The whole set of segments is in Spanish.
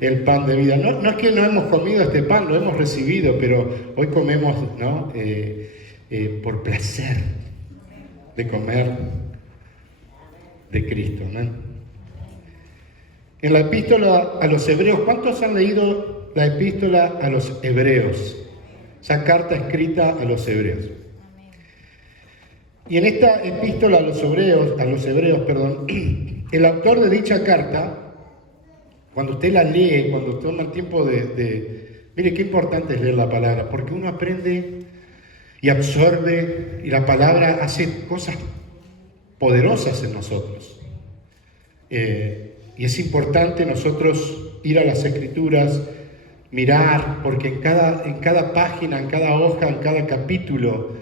el pan de vida. No, no es que no hemos comido este pan, lo hemos recibido, pero hoy comemos, ¿no? Por placer de comer de Cristo, ¿no? En la epístola a los hebreos, ¿cuántos han leído la epístola a los hebreos? Esa carta escrita a los hebreos. Y en esta epístola a los hebreos, el autor de dicha carta, cuando usted la lee, cuando toma el tiempo mire qué importante es leer la palabra, porque uno aprende y absorbe, y la palabra hace cosas poderosas en nosotros. Y es importante nosotros ir a las Escrituras, mirar, porque en cada página, en cada hoja, en cada capítulo,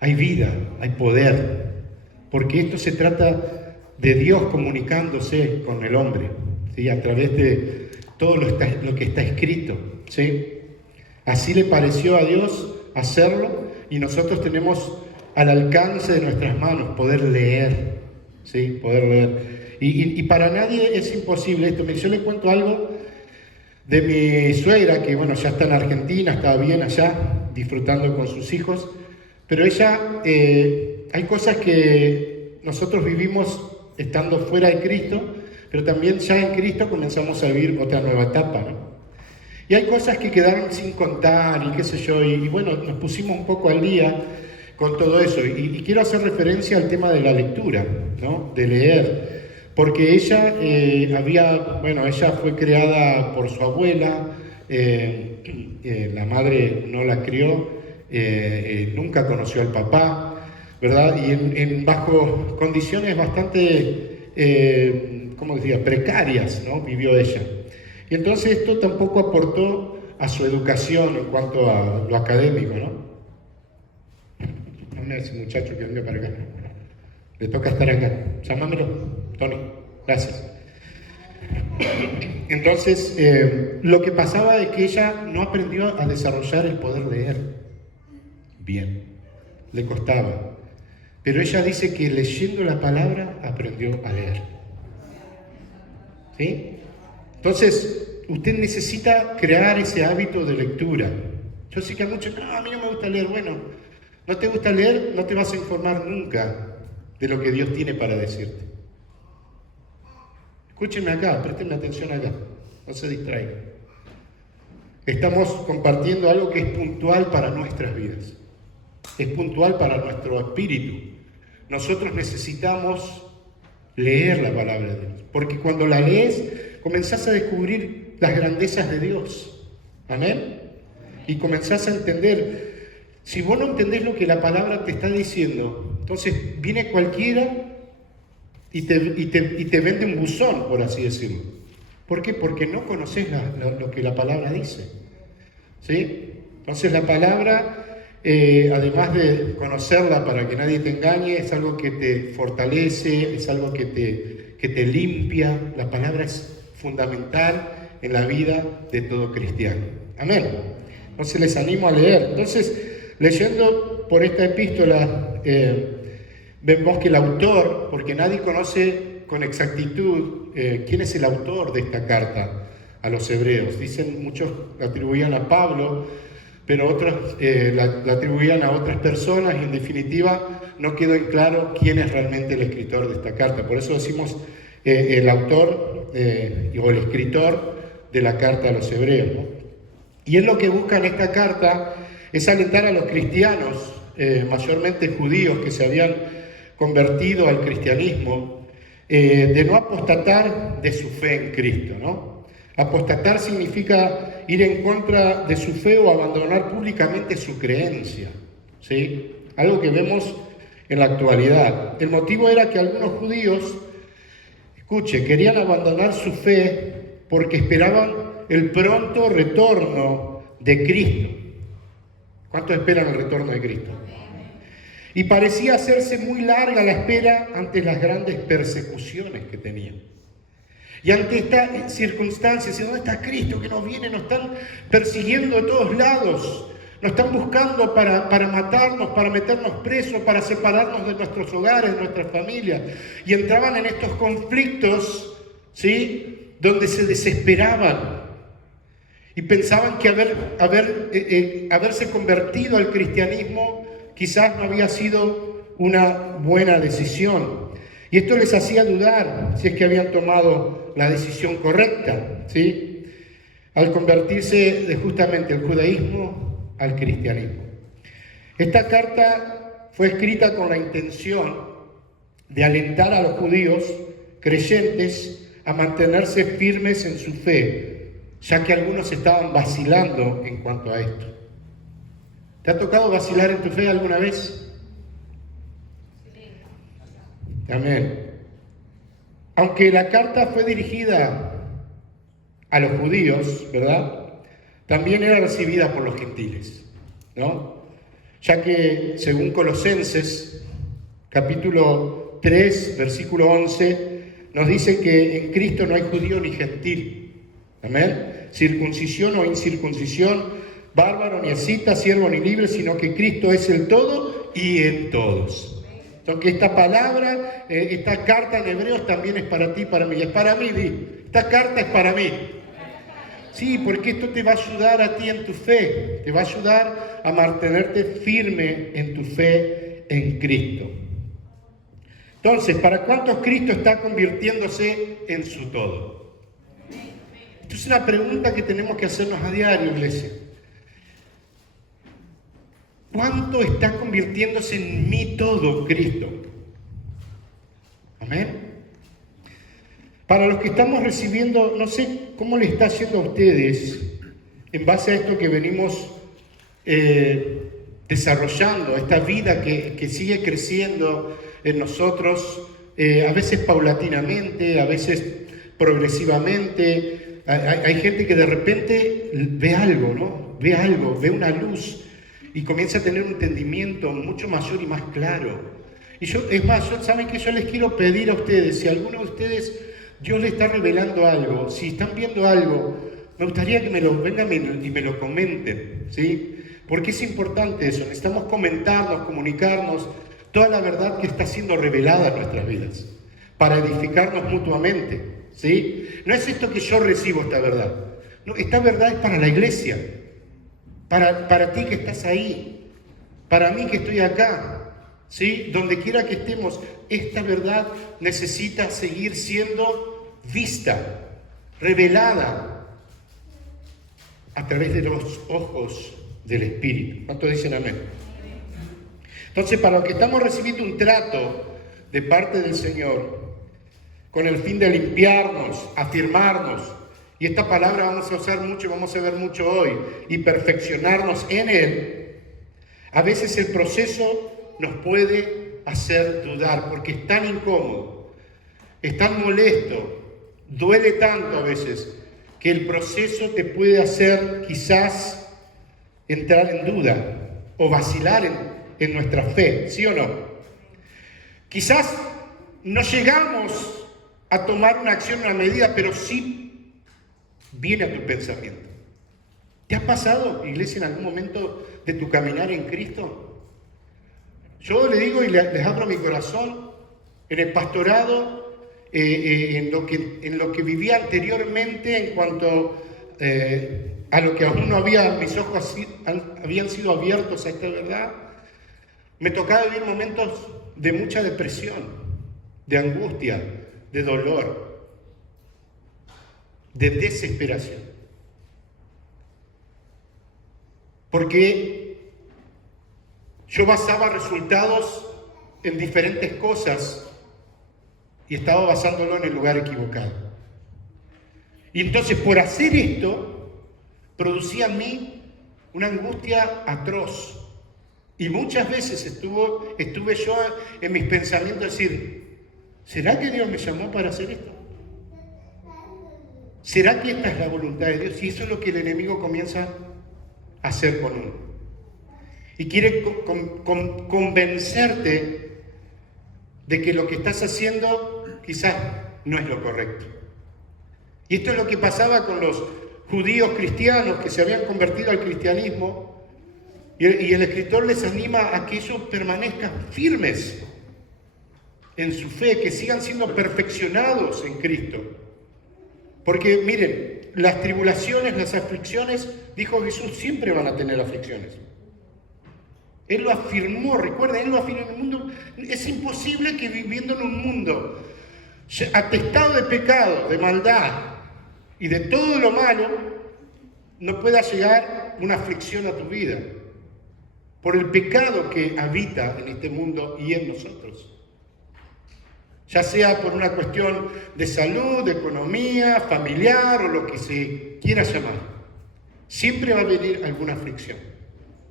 hay vida, hay poder. Porque esto se trata de Dios comunicándose con el hombre, ¿sí? A través de todo lo que está escrito, ¿sí? Así le pareció a Dios hacerlo, y nosotros tenemos al alcance de nuestras manos poder leer, ¿sí? Poder leer. Y para nadie es imposible esto. Yo le cuento algo de mi suegra, que bueno, ya está en Argentina, está bien allá, disfrutando con sus hijos, pero ella, hay cosas que nosotros vivimos estando fuera de Cristo, pero también ya en Cristo comenzamos a vivir otra nueva etapa, ¿no? Y hay cosas que quedaron sin contar y qué sé yo, y bueno, nos pusimos un poco al día con todo eso. Y quiero hacer referencia al tema de la lectura, ¿no? De leer. Porque ella ella fue criada por su abuela, la madre no la crió, nunca conoció al papá, ¿verdad? Y bajo condiciones bastante, precarias, ¿no? Vivió ella. Y entonces esto tampoco aportó a su educación en cuanto a lo académico, ¿no? Dame a ese muchacho que venga para acá. Le toca estar acá. Llámamelo, Tony. Gracias. Entonces, lo que pasaba es que ella no aprendió a desarrollar el poder leer bien. Le costaba. Pero ella dice que leyendo la palabra aprendió a leer. ¿Sí? Entonces, usted necesita crear ese hábito de lectura. Yo sé que a muchos, no, a mí no me gusta leer. Bueno, no te gusta leer, no te vas a informar nunca de lo que Dios tiene para decirte. Escúchenme acá, prestenme atención acá, no se distraigan. Estamos compartiendo algo que es puntual para nuestras vidas. Es puntual para nuestro espíritu. Nosotros necesitamos leer la palabra de Dios, porque cuando la lees, comenzás a descubrir las grandezas de Dios. Amén. Y comenzás a entender. Si vos no entendés lo que la palabra te está diciendo, entonces viene cualquiera y te vende un buzón, por así decirlo. ¿Por qué? Porque no conoces lo que la palabra dice. ¿Sí? Entonces la palabra, además de conocerla para que nadie te engañe, es algo que te fortalece, es algo que te limpia. La palabra es fundamental en la vida de todo cristiano. Amén. Entonces les animo a leer. Entonces, leyendo por esta epístola, vemos que el autor, porque nadie conoce con exactitud quién es el autor de esta carta a los hebreos. Dicen, muchos la atribuían a Pablo, pero otros la atribuían a otras personas, y en definitiva no quedó en claro quién es realmente el escritor de esta carta. Por eso decimos el autor o el escritor de la carta a los hebreos, ¿no? Y él lo que busca en esta carta es alentar a los cristianos, mayormente judíos que se habían convertido al cristianismo, de no apostatar de su fe en Cristo, ¿no? Apostatar significa ir en contra de su fe o abandonar públicamente su creencia, ¿sí? Algo que vemos en la actualidad. El motivo era que algunos judíos, querían abandonar su fe porque esperaban el pronto retorno de Cristo. ¿Cuántos esperan el retorno de Cristo? Y parecía hacerse muy larga la espera ante las grandes persecuciones que tenían. Y ante estas circunstancias, ¿dónde está Cristo que nos viene? Nos están persiguiendo de todos lados. Nos están buscando para matarnos, para meternos presos, para separarnos de nuestros hogares, de nuestras familias. Y entraban en estos conflictos, ¿sí?, donde se desesperaban. y pensaban que haberse convertido al cristianismo quizás no había sido una buena decisión. Y esto les hacía dudar si es que habían tomado la decisión correcta, ¿sí? Al convertirse justamente del judaísmo al cristianismo. Esta carta fue escrita con la intención de alentar a los judíos creyentes a mantenerse firmes en su fe, ya que algunos estaban vacilando en cuanto a esto. ¿Te ha tocado vacilar en tu fe alguna vez? Amén. Aunque la carta fue dirigida a los judíos, ¿verdad? También era recibida por los gentiles, ¿no? Ya que según Colosenses, capítulo 3, versículo 11, nos dice que en Cristo no hay judío ni gentil. Amén. Circuncisión o incircuncisión, bárbaro ni escita, siervo ni libre, sino que Cristo es el todo y en todos. Entonces, esta palabra, esta carta en Hebreos también es para ti, para mí. Es para mí, esta carta es para mí. Sí, porque esto te va a ayudar a ti en tu fe. Te va a ayudar a mantenerte firme en tu fe en Cristo. Entonces, ¿para cuántos Cristo está convirtiéndose en su todo? Esto es una pregunta que tenemos que hacernos a diario, iglesia. ¿Cuánto está convirtiéndose en mi todo Cristo? Amén. Para los que estamos recibiendo, no sé cómo le está haciendo a ustedes en base a esto que venimos desarrollando, esta vida que sigue creciendo en nosotros, a veces paulatinamente, a veces progresivamente. Hay gente que de repente ve algo, ¿no? Ve algo, ve una luz y comienza a tener un entendimiento mucho mayor y más claro. Y ¿saben qué? Yo les quiero pedir a ustedes, si alguno de ustedes Dios le está revelando algo, si están viendo algo, me gustaría que me lo vengan y me lo comenten, ¿sí? Porque es importante eso, necesitamos comentarnos, comunicarnos toda la verdad que está siendo revelada en nuestras vidas, para edificarnos mutuamente, ¿sí? No es esto que yo recibo esta verdad, no, esta verdad es para la iglesia, para ti que estás ahí, para mí que estoy acá, ¿sí? Donde quiera que estemos, esta verdad necesita seguir siendo vista, revelada a través de los ojos del Espíritu. ¿Cuántos dicen amén? Entonces, para los que estamos recibiendo un trato de parte del Señor, con el fin de limpiarnos, afirmarnos, y esta palabra vamos a usar mucho, vamos a ver mucho hoy, y perfeccionarnos en Él, a veces el proceso nos puede hacer dudar, porque es tan incómodo, es tan molesto, duele tanto a veces, que el proceso te puede hacer quizás entrar en duda o vacilar en nuestra fe, ¿sí o no? Quizás no llegamos a tomar una acción, una medida, pero sí viene a tu pensamiento. ¿Te ha pasado, iglesia, en algún momento de tu caminar en Cristo? Yo le digo y les abro mi corazón, en el pastorado, en lo que vivía anteriormente en cuanto a lo que aún no había, mis ojos habían sido abiertos a esta verdad, me tocaba vivir momentos de mucha depresión, de angustia, de dolor, de desesperación. Porque yo basaba resultados en diferentes cosas y estaba basándolo en el lugar equivocado. Y entonces, por hacer esto, producía en mí una angustia atroz. Y muchas veces estuve yo en mis pensamientos decir, ¿será que Dios me llamó para hacer esto? ¿Será que esta es la voluntad de Dios? Y eso es lo que el enemigo comienza a hacer con uno. Y quiere convencerte de que lo que estás haciendo quizás no es lo correcto. Y esto es lo que pasaba con los judíos cristianos que se habían convertido al cristianismo. Y el escritor les anima a que ellos permanezcan firmes en su fe, que sigan siendo perfeccionados en Cristo. Porque miren, las tribulaciones, las aflicciones, dijo Jesús, siempre van a tener aflicciones. Él lo afirmó, recuerden, Él lo afirmó en el mundo. Es imposible que viviendo en un mundo atestado de pecado, de maldad y de todo lo malo, no pueda llegar una aflicción a tu vida por el pecado que habita en este mundo y en nosotros. Ya sea por una cuestión de salud, de economía, familiar o lo que se quiera llamar. Siempre va a venir alguna aflicción,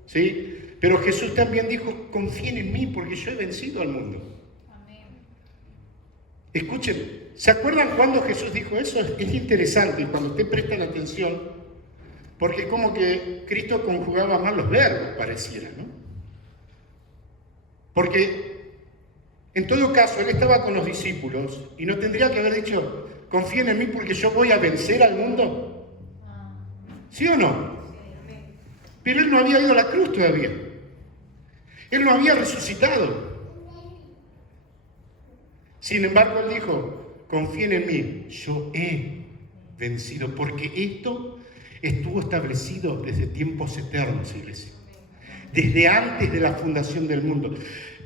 ¿sí? Pero Jesús también dijo, confíen en mí porque yo he vencido al mundo. Amén. Escuchen, ¿se acuerdan cuando Jesús dijo eso? Es interesante cuando ustedes prestan atención, porque es como que Cristo conjugaba mal los verbos, pareciera, ¿no? Porque en todo caso, Él estaba con los discípulos y no tendría que haber dicho, confíen en mí porque yo voy a vencer al mundo. ¿Sí o no? Pero Él no había ido a la cruz todavía. Él no había resucitado. Sin embargo, Él dijo, confíen en mí, yo he vencido, porque esto estuvo establecido desde tiempos eternos, iglesia. Desde antes de la fundación del mundo.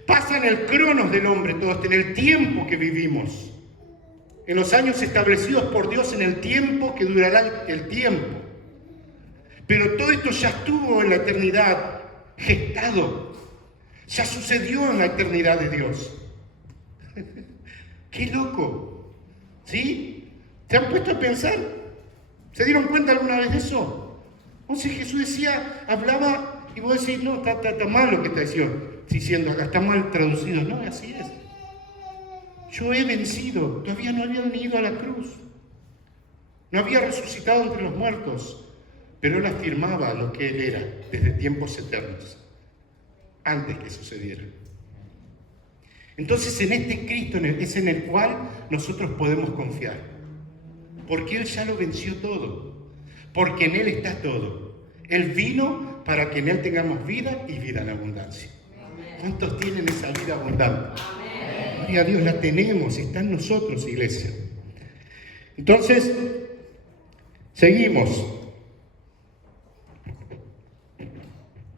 Pasa en el cronos del hombre todo, en el tiempo que vivimos. En los años establecidos por Dios, en el tiempo que durará el tiempo. Pero todo esto ya estuvo en la eternidad gestado. Ya sucedió en la eternidad de Dios. ¡Qué loco! ¿Sí? ¿Se han puesto a pensar? ¿Se dieron cuenta alguna vez de eso? Entonces Jesús decía, hablaba, y vos decís, no, está mal lo que está diciendo acá, está mal traducido. No, así es. Yo he vencido, todavía no había ido a la cruz. No había resucitado entre los muertos, pero Él afirmaba lo que Él era desde tiempos eternos, antes que sucediera. Entonces en este Cristo es en el cual nosotros podemos confiar, porque Él ya lo venció todo, porque en Él está todo. Él vino para que en Él tengamos vida y vida en abundancia. ¿Cuántos tienen esa vida abundante? Gloria a Dios, la tenemos, está en nosotros, iglesia. Entonces, seguimos.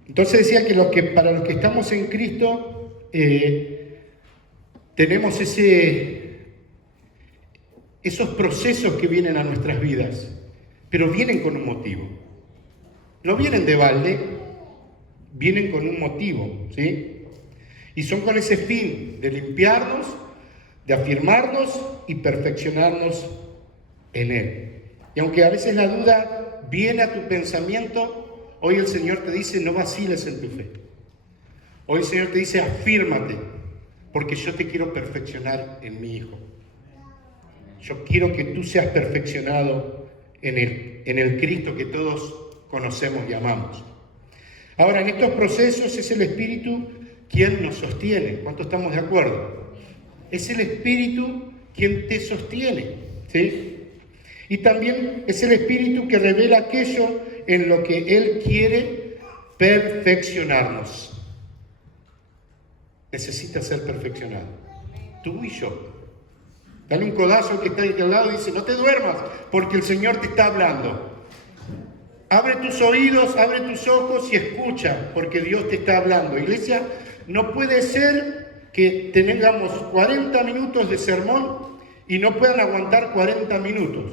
Entonces decía que para los que estamos en Cristo, tenemos esos procesos que vienen a nuestras vidas, pero vienen con un motivo. No vienen de balde, vienen con un motivo, ¿sí? Y son con ese fin de limpiarnos, de afirmarnos y perfeccionarnos en Él. Y aunque a veces la duda viene a tu pensamiento, hoy el Señor te dice, no vaciles en tu fe. Hoy el Señor te dice, afírmate, porque yo te quiero perfeccionar en mi Hijo. Yo quiero que tú seas perfeccionado en el Cristo que todos conocemos y amamos. Ahora, en estos procesos es el Espíritu quien nos sostiene. ¿Cuántos estamos de acuerdo? Es el Espíritu quien te sostiene, ¿sí? Y también es el Espíritu que revela aquello en lo que Él quiere perfeccionarnos. Necesita ser perfeccionado. Tú y yo. Dale un codazo al que está ahí al lado y dice, no te duermas, porque el Señor te está hablando. Abre tus oídos, abre tus ojos y escucha, porque Dios te está hablando. Iglesia, no puede ser que tengamos 40 minutos de sermón y no puedan aguantar 40 minutos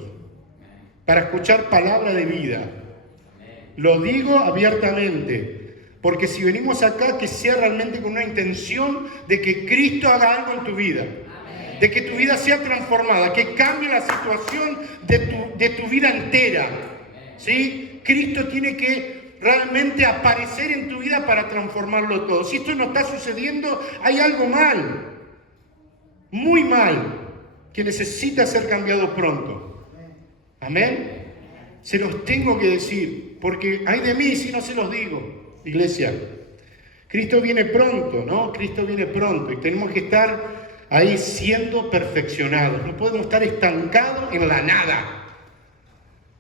para escuchar palabra de vida. Lo digo abiertamente, porque si venimos acá, que sea realmente con una intención de que Cristo haga algo en tu vida, de que tu vida sea transformada, que cambie la situación de tu vida entera, ¿sí? Cristo tiene que realmente aparecer en tu vida para transformarlo todo. Si esto no está sucediendo, hay algo mal, muy mal, que necesita ser cambiado pronto. Amén. Se los tengo que decir, porque hay de mí si no se los digo, iglesia. Cristo viene pronto, ¿no? Cristo viene pronto y tenemos que estar ahí siendo perfeccionados. No podemos estar estancados en la nada.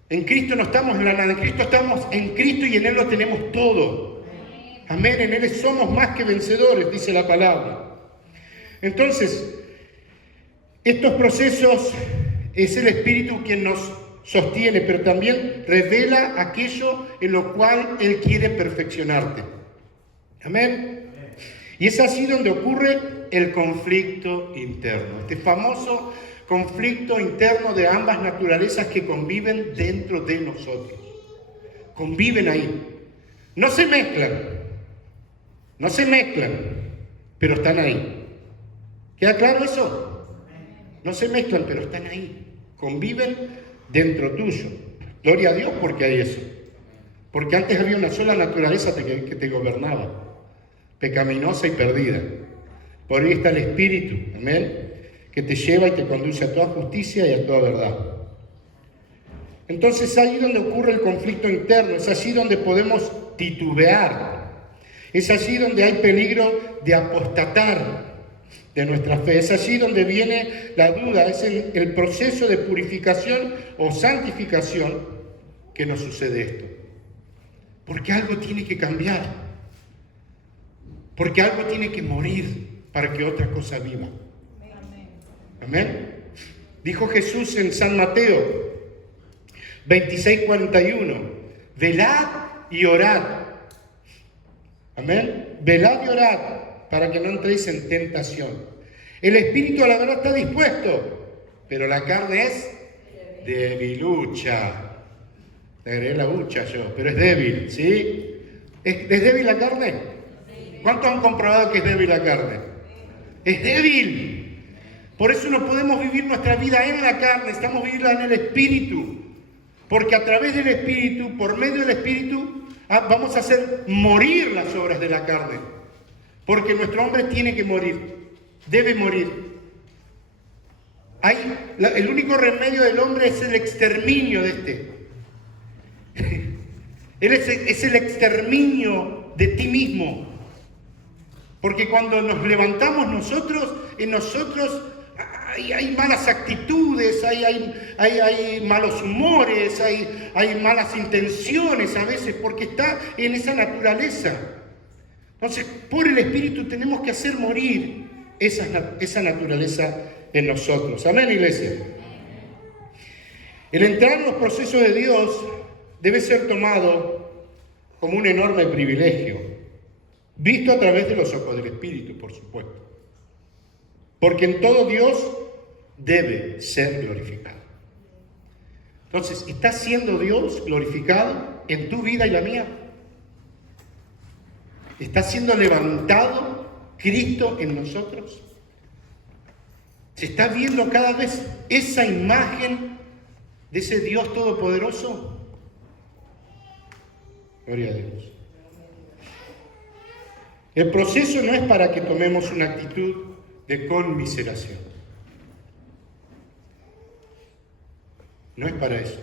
En Cristo no estamos en la nada, en Cristo estamos en Cristo y en Él lo tenemos todo. Amén, en Él somos más que vencedores, dice la palabra. Entonces, estos procesos es el Espíritu quien nos sostiene, pero también revela aquello en lo cual Él quiere perfeccionarte. Amén. Y es así donde ocurre el conflicto interno, este famoso conflicto interno de ambas naturalezas que conviven dentro de nosotros. Conviven ahí. No se mezclan, pero están ahí. ¿Queda claro eso? No se mezclan, pero están ahí. Conviven dentro tuyo. Gloria a Dios porque hay eso. Porque antes había una sola naturaleza que te gobernaba, pecaminosa y perdida. Por ahí está el Espíritu, amén, que te lleva y te conduce a toda justicia y a toda verdad. Entonces, ahí donde ocurre el conflicto interno, es allí donde podemos titubear, es allí donde hay peligro de apostatar de nuestra fe, es allí donde viene la duda, es el proceso de purificación o santificación que nos sucede esto. Porque algo tiene que cambiar, porque algo tiene que morir para que otra cosa viva. Amén. Dijo Jesús en San Mateo 26:41, velad y orad. Amén. Velad y orad para que no entréis en tentación. El espíritu a la verdad está dispuesto, pero la carne es debilucha. Le agregué la bucha yo, pero es débil, ¿sí? ¿Es débil la carne? ¿Cuántos han comprobado que es débil la carne? Es débil. Por eso no podemos vivir nuestra vida en la carne, estamos viviendo en el Espíritu. Porque a través del Espíritu, por medio del Espíritu, vamos a hacer morir las obras de la carne. Porque nuestro hombre tiene que morir, debe morir. El único remedio del hombre es el exterminio de este. Es el exterminio de ti mismo. Porque cuando nos levantamos nosotros, en nosotros hay malas actitudes, hay malos humores, hay malas intenciones a veces, porque está en esa naturaleza. Entonces, por el Espíritu tenemos que hacer morir esa naturaleza en nosotros. Amén, iglesia. El entrar en los procesos de Dios debe ser tomado como un enorme privilegio, visto a través de los ojos del Espíritu, por supuesto. Porque en todo Dios debe ser glorificado. Entonces, ¿está siendo Dios glorificado en tu vida y la mía? ¿Está siendo levantado Cristo en nosotros? ¿Se está viendo cada vez esa imagen de ese Dios todopoderoso? Gloria a Dios. El proceso no es para que tomemos una actitud de conmiseración. No es para eso.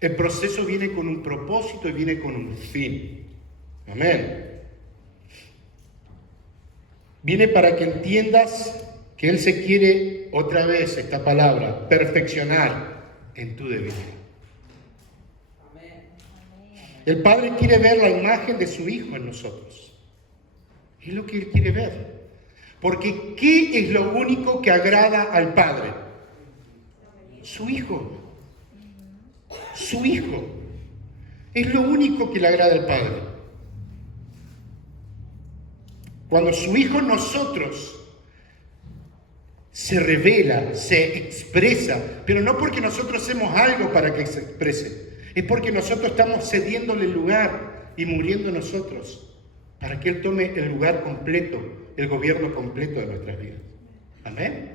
El proceso viene con un propósito y viene con un fin. Amén. Viene para que entiendas que Él se quiere, otra vez esta palabra, perfeccionar en tu debilidad. El Padre quiere ver la imagen de su Hijo en nosotros. Es lo que Él quiere ver. Porque ¿qué es lo único que agrada al Padre? Su Hijo. Su Hijo. Es lo único que le agrada al Padre. Cuando su Hijo en nosotros se revela, se expresa, pero no porque nosotros hacemos algo para que se exprese, es porque nosotros estamos cediéndole el lugar y muriendo nosotros para que Él tome el lugar completo, el gobierno completo de nuestras vidas. Amén.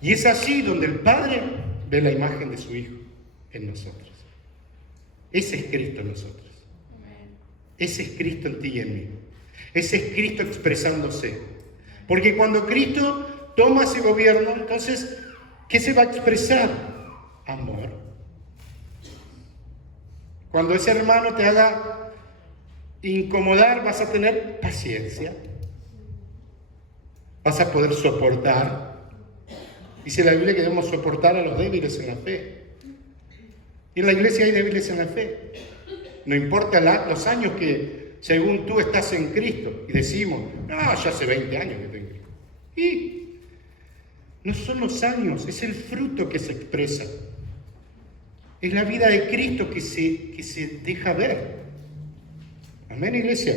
Y es allí donde el Padre ve la imagen de su Hijo en nosotros. Ese es Cristo en nosotros. Ese es Cristo en ti y en mí. Ese es Cristo expresándose. Porque cuando Cristo toma ese gobierno, entonces, ¿qué se va a expresar? Amor. Cuando ese hermano te haga incomodar, vas a tener paciencia. Vas a poder soportar. Dice la Biblia que debemos soportar a los débiles en la fe. Y en la iglesia hay débiles en la fe. No importa los años que, según tú, estás en Cristo. Y decimos, no, ya hace 20 años que estoy en Cristo. Y no son los años, es el fruto que se expresa. Es la vida de Cristo que se deja ver. Amén, iglesia.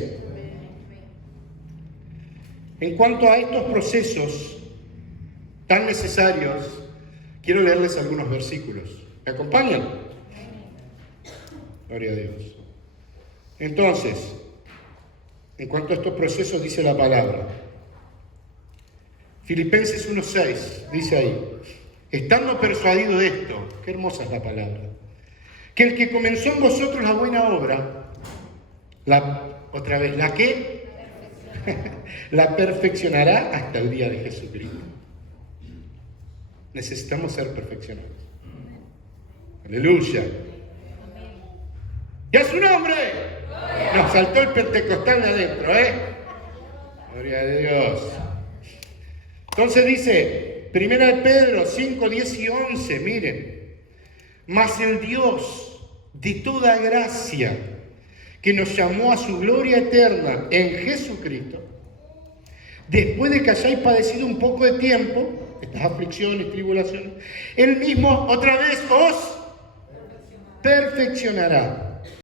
En cuanto a estos procesos tan necesarios, quiero leerles algunos versículos. ¿Me acompañan? Gloria a Dios. Entonces, en cuanto a estos procesos, dice la palabra. Filipenses 1:6, dice ahí. Estando persuadido de esto, qué hermosa es la palabra, que el que comenzó en vosotros la buena obra, otra vez, ¿la qué? La perfeccionará hasta el día de Jesucristo. Necesitamos ser perfeccionados. Aleluya. ¡Ya su nombre! Nos saltó el pentecostal de adentro, ¿eh? Gloria a Dios. Entonces dice, 1 Pedro 5, 10 y 11, miren. Mas el Dios de toda gracia, que nos llamó a su gloria eterna en Jesucristo, después de que hayáis padecido un poco de tiempo, estas aflicciones, tribulaciones, Él mismo otra vez os perfeccionará,